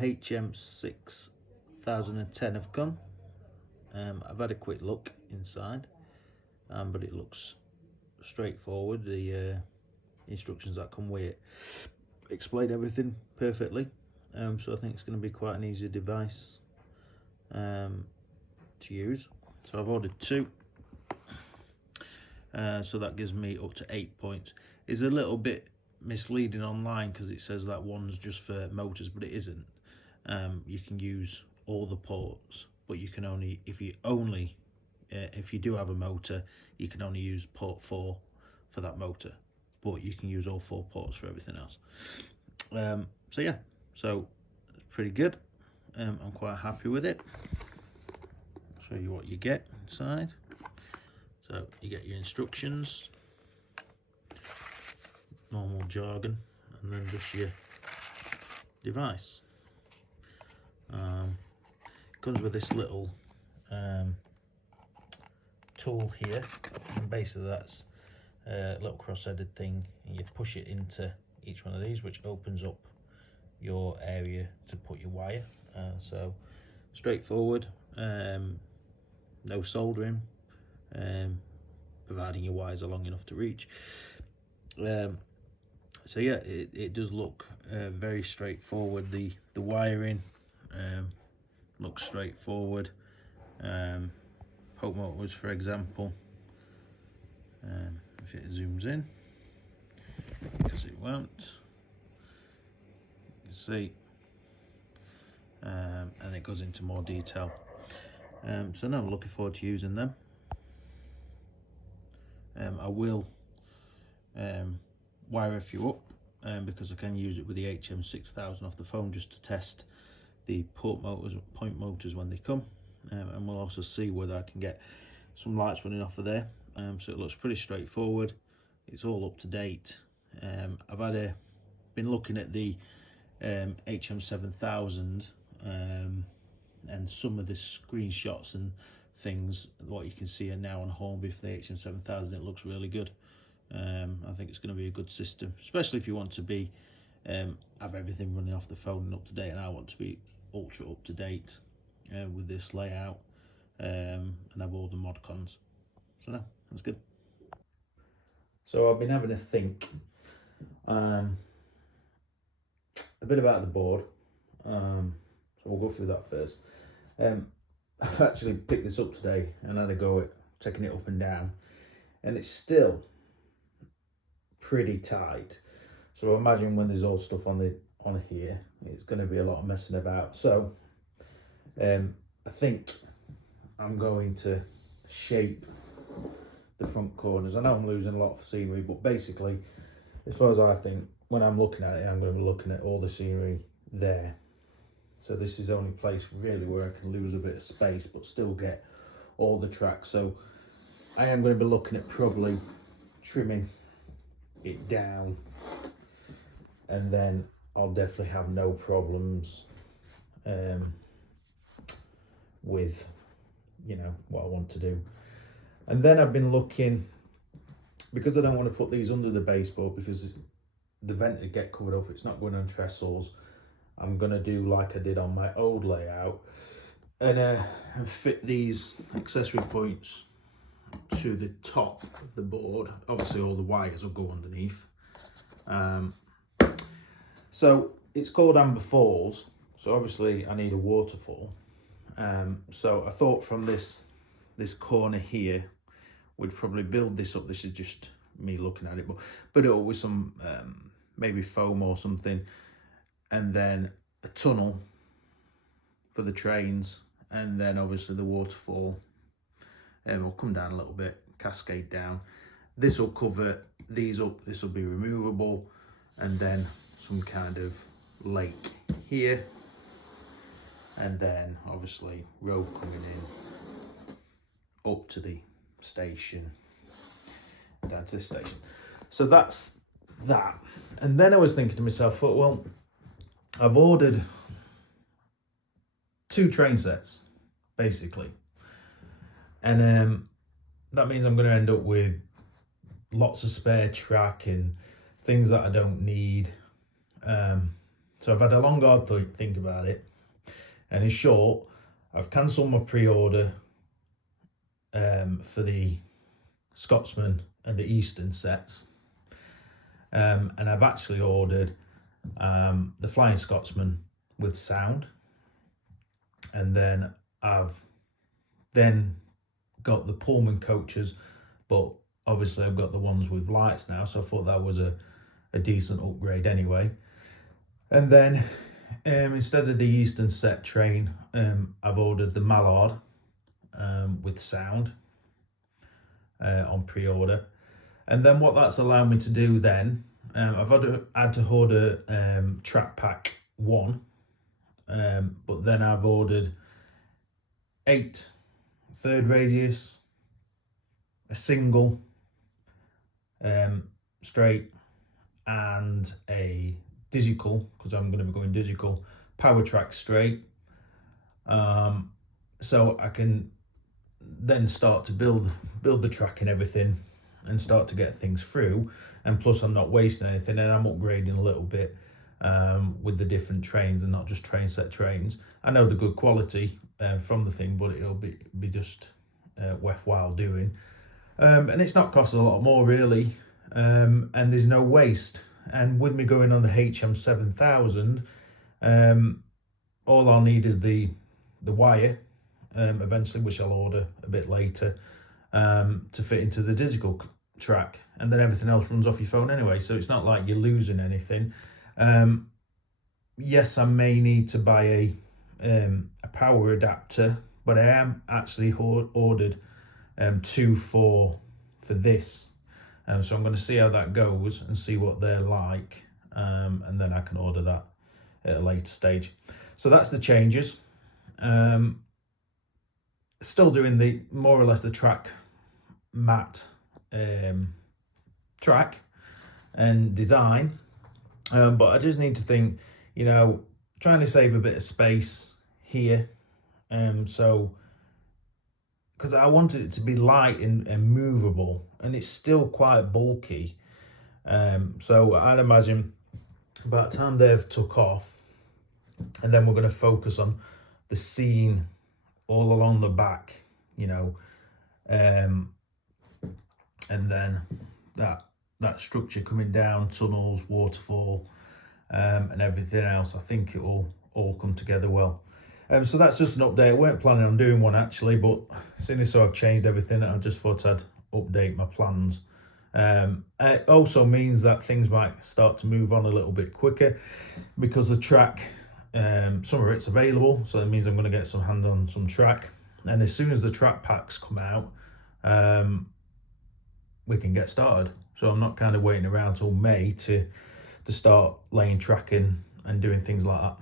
HM6010 have come. I've had a quick look inside, but it looks straightforward. The instructions that come with it explain everything perfectly, so I think it's going to be quite an easy device to use. So I've ordered 2, so that gives me up to 8 points. It's a little bit misleading online because it says that one's just for motors, but it isn't. You can use all the ports, but you can only, if you do have a motor, you can only use port 4 for that motor, but you can use all 4 ports for everything else. So yeah, so it's pretty good. I'm quite happy with it. I'll show you what you get inside. So you get your instructions, normal jargon, and then just your device. It comes with this little tool here, and basically that's a little cross-headed thing, and you push it into each one of these, which opens up your area to put your wire. So straightforward, no soldering, providing your wires are long enough to reach. So yeah, it does look very straightforward. The wiring looks straightforward. Poke motors, for example, if it zooms in, because it won't, you can see, and it goes into more detail. So now I'm looking forward to using them. I will wire a few up, because I can use it with the HM6000 off the phone just to test the point motors when they come, and we'll also see whether I can get some lights running off of there. So it looks pretty straightforward. It's all up to date. I've been looking at the HM7000, and some of the screenshots and things, what you can see are now on Hornby for the HM7000. It looks really good. I think it's going to be a good system, especially if you want to be have everything running off the phone and up to date, and I want to be ultra up to date with this layout, and have all the mod cons. So no, that's good. So I've been having a think a bit about the board, so we'll go through that first. I've actually picked this up today and had a go at taking it up and down, and it's still pretty tight. So I imagine when there's all stuff on here, it's going to be a lot of messing about. So I think I'm going to shape the front corners. I know I'm losing a lot for scenery, but basically, as far as I think, when I'm looking at it, I'm going to be looking at all the scenery there. So this is the only place really where I can lose a bit of space but still get all the tracks. So I am going to be looking at probably trimming it down, and then I'll definitely have no problems with, you know, what I want to do. And then I've been looking, because I don't want to put these under the baseboard because the vent would get covered up, it's not going on trestles. I'm going to do like I did on my old layout, and fit these accessory points to the top of the board. Obviously all the wires will go underneath. So it's called Amber Falls, so obviously I need a waterfall. So I thought from this corner here, we'd probably build this up. This is just me looking at it, but put it up with some maybe foam or something, and then a tunnel for the trains, and then obviously the waterfall will come down a little bit, cascade down. This will cover these up, this will be removable, and then some kind of lake here, and then obviously road coming in up to the station, down to this station. So that's that. And then I was thinking to myself, well, I've ordered 2 train sets basically, and that means I'm going to end up with lots of spare track and things that I don't need. So I've had a long hard think about it, and in short, I've cancelled my pre-order for the Scotsman and the Eastern sets, and I've actually ordered the Flying Scotsman with sound, and then I've got the Pullman coaches, but obviously I've got the ones with lights now, so I thought that was a decent upgrade anyway. And then instead of the Eastern set train, I've ordered the Mallard with sound on pre-order. And then what that's allowed me to do then, I've had to order Track Pack 1, but then I've ordered 8 third radius, a single straight, and a digital, because I'm going to be going digital, power track straight, so I can then start to build the track and everything and start to get things through. And plus I'm not wasting anything, and I'm upgrading a little bit with the different trains and not just train set trains. I know the good quality from the thing, but it'll be just worthwhile doing, and it's not costing a lot more really, and there's no waste. And with me going on the HM7000, all I'll need is the wire eventually, which I'll order a bit later, to fit into the digital track, and then everything else runs off your phone anyway, so it's not like you're losing anything. Yes, I may need to buy a power adapter, but I am actually ordered 2 for this, so I'm going to see how that goes and see what they're like, and then I can order that at a later stage. So that's the changes. Still doing the more or less the track matte track and design, but I just need to think, you know, trying to save a bit of space here, so because I wanted it to be light and movable, and it's still quite bulky, so I'd imagine by the time they've took off, and then we're going to focus on the scene all along the back, you know, and then that structure coming down, tunnels, waterfall, and everything else. I think it will all come together well. So that's just an update. I weren't planning on doing one actually, but seeing as so I've changed everything, I just thought I'd update my plans. It also means that things might start to move on a little bit quicker, because the track, some of it's available, so that means I'm going to get some hand on some track, and as soon as the track packs come out, we can get started. So I'm not kind of waiting around till May to start laying track in and doing things like that.